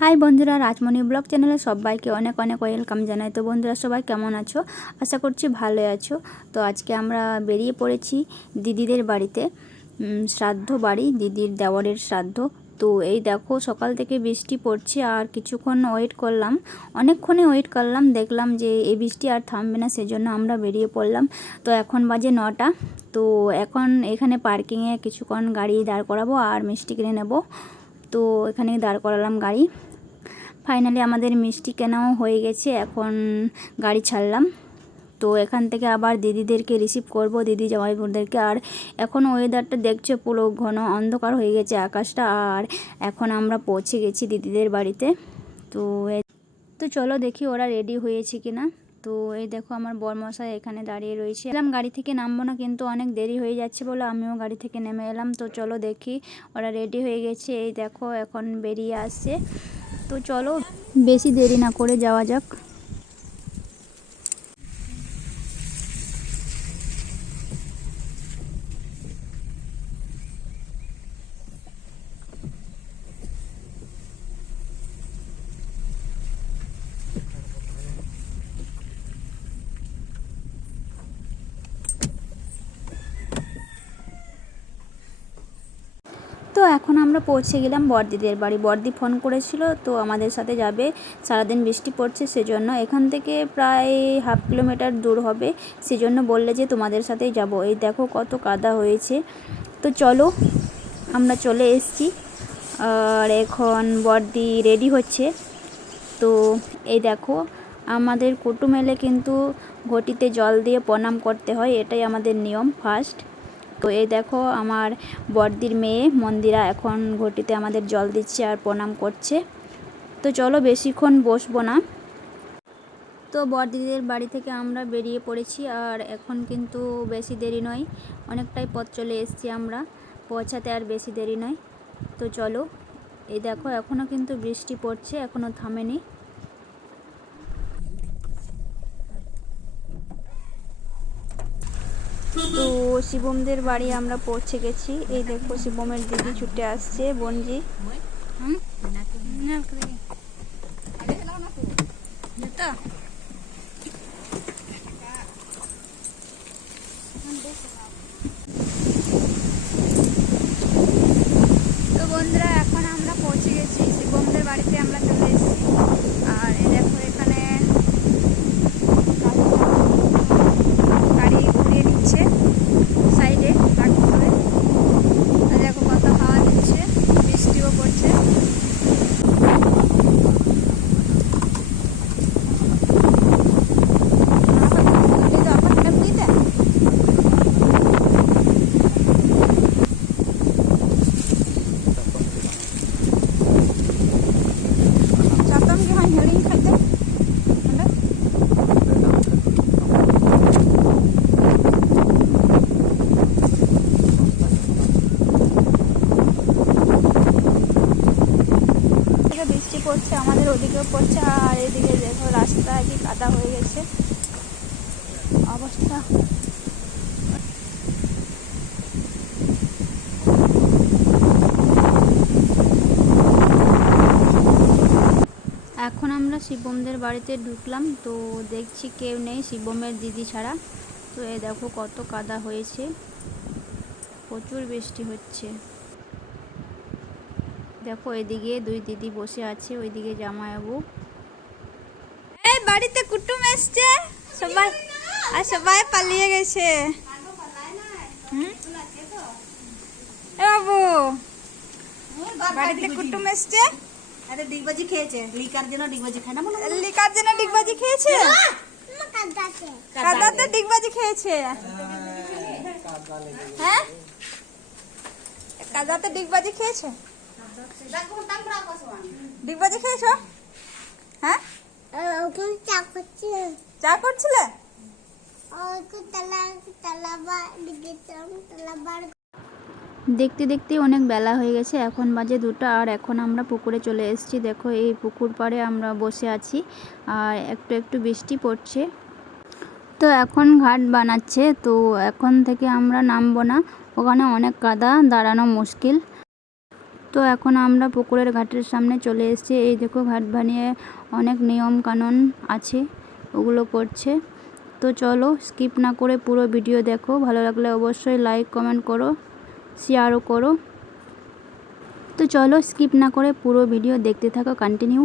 High বন্ধুরা, Rajmani blog চ্যানেলে সবাইকে অনেক অনেক ওয়েলকাম জানাই। তো বন্ধুরা, সবাই কেমন আছো? আশা করছি ভালো আছো। তো আজকে আমরা বেরিয়ে পড়েছি দিদিদের বাড়িতে শ্রাদ্ধ বাড়ি, দিদির দেওয়ারের শ্রাদ্ধ। তো এই দেখো, সকাল থেকে বৃষ্টি পড়ছে আর কিছুক্ষণ ওয়েট করলাম। অনেকক্ষণে ওয়েট করলাম, দেখলাম যে এই বৃষ্টি আর থামবে না, সেজন্য আমরা বেরিয়ে পড়লাম। তো এখন বাজে নটা। তো এখন এখানে পার্কিংয়ে কিছুক্ষণ গাড়ি দাঁড় করাবো আর মিষ্টি কিনে নেব। তো এখানে দাঁড় করালাম গাড়ি। ফাইনালি আমাদের মিষ্টি কেনাও হয়ে গেছে, এখন গাড়ি ছাড়লাম। তো এখান থেকে আবার দিদিদেরকে রিসিভ করব, দিদি জামাইপুরদেরকে। আর এখন ওয়েদারটা দেখছ পুরো ঘন অন্ধকার হয়ে গেছে আকাশটা, আর এখন আমরা পৌঁছে গেছি দিদিদের বাড়িতে। তো তো চলো দেখি ওরা রেডি হয়েছে কিনা। তো এই দেখো আমার বরমশাই এখানে দাঁড়িয়ে রয়েছে। এলাম গাড়ি থেকে নামবো না, কিন্তু অনেক দেরি হয়ে যাচ্ছে বলে আমিও গাড়ি থেকে নেমে এলাম। তো চলো দেখি ওরা রেডি হয়ে গেছে। এই দেখো এখন বেরিয়ে আসছে। তো চলো বেশি দেরি না করে যাওয়া যাক। এখন আমরা পৌঁছে গেলাম বর্দিদের বাড়ি। বর্দি ফোন করেছিল, তো আমাদের সাথে যাবে। সারাদিন বৃষ্টি পড়ছে, সেজন্য এখান থেকে প্রায় হাফ কিলোমিটার দূর হবে। সেজন্য বললে যে তোমাদের সাথেই যাব। এই দেখো কত কাদা হয়েছে। তো চলো, আমরা চলে এসেছি। আর এখন বর্দি রেডি হচ্ছে। তো এই দেখো, আমাদের কুটুম এলে কিন্তু ঘটিতে জল দিয়ে প্রণাম করতে হয়। এটাই আমাদের নিয়ম ফার্স্ট। তো এই দেখো আমার বড়দির মেয়ে মন্দিরা এখন ঘটিতে আমাদের জল দিচ্ছে আর প্রণাম করছে। তো চলো বেশিক্ষণ বসবো না। তো বড়দিদের বাড়ি থেকে আমরা বেরিয়ে পড়েছি আর এখন কিন্তু বেশি দেরি নয়, অনেকটাই পথ চলে এসেছি আমরা, পৌঁছাতে আর বেশি দেরি নয়। তো চলো, এই দেখো এখনও কিন্তু বৃষ্টি পড়ছে এখনও থামেনি। তো শিবমদের বাড়ি আমরা পৌঁছে গেছি। এই দেখো শিবমের দিদি ছুটে আসছে বনজি। তো বন্ধুরা এখন আমরা পৌঁছে গেছি শিবমদের বাড়িতে আমরা চলে এসেছি আর এই দেখো এখানে গাড়ি ঘুরিয়ে নিচ্ছে সাইডে গাড়ি করে আর দেখো কত হাওয়া দিচ্ছে বৃষ্টিও পড়ছে চাতাম কি হয় হেলিং খাইতে হ্যালো এদিকে বৃষ্টি পড়ছে আমাদের ওদিকেও পড়ছে, আর এদিকে দেখো রাস্তা কি কাদা হয়ে গেছে। অবস্থা। এখন আমরা শিবমদের বাড়িতে ঢুকলাম, তো দেখছি কেউ নেই শিবমের দিদি ছাড়া। তো এ দেখো কত কাদা হয়েছে, প্রচুর বৃষ্টি হচ্ছে। দেখো এদিকে দুই দিদি বসে আছে ওইদিকে জামাইবাবু। এই বাড়িতে কুটুম এসছে। সবাই আর সবাই পালিয়ে গেছে। বাবু। বাড়িতে কুটুম এসছে। আরে ডিগবাজি খেয়েছে। লিকার জন্য ডিগবাজি খায় না মনে লিকার জন্য ডিগবাজি খেয়েছে? কাদাতে ডিগবাজি খেয়েছে? হ্যাঁ? কাদাতে ডিগবাজি খেয়েছে? হ্যাঁ? চা করছিলে? দেখতে দেখতে অনেক বেলা হয়ে গেছে, এখন বাজে দুটো, আর এখন আমরা পুকুরে চলে এসেছি। দেখো, এই পুকুর পাড়ে আমরা বসে আছি, আর একটু একটু বৃষ্টি পড়ছে। তো এখন ঘাট বানাচ্ছে, তো এখন থেকে আমরা নামবো না। ওখানে অনেক কাদা, দাঁড়ানো মুশকিল। তো এখন আমরা পুকুরের ঘাটের সামনে চলে এসেছি। এই দেখো ঘাট বানিয়ে অনেক নিয়ম কানুন আছে, ওগুলো করছে। তো চলো স্কিপ না করে পুরো ভিডিও দেখো। ভালো লাগলে অবশ্যই লাইক কমেন্ট করো শেয়ারও করো। তো চলো স্কিপ না করে পুরো ভিডিও দেখতে থাকো কন্টিনিউ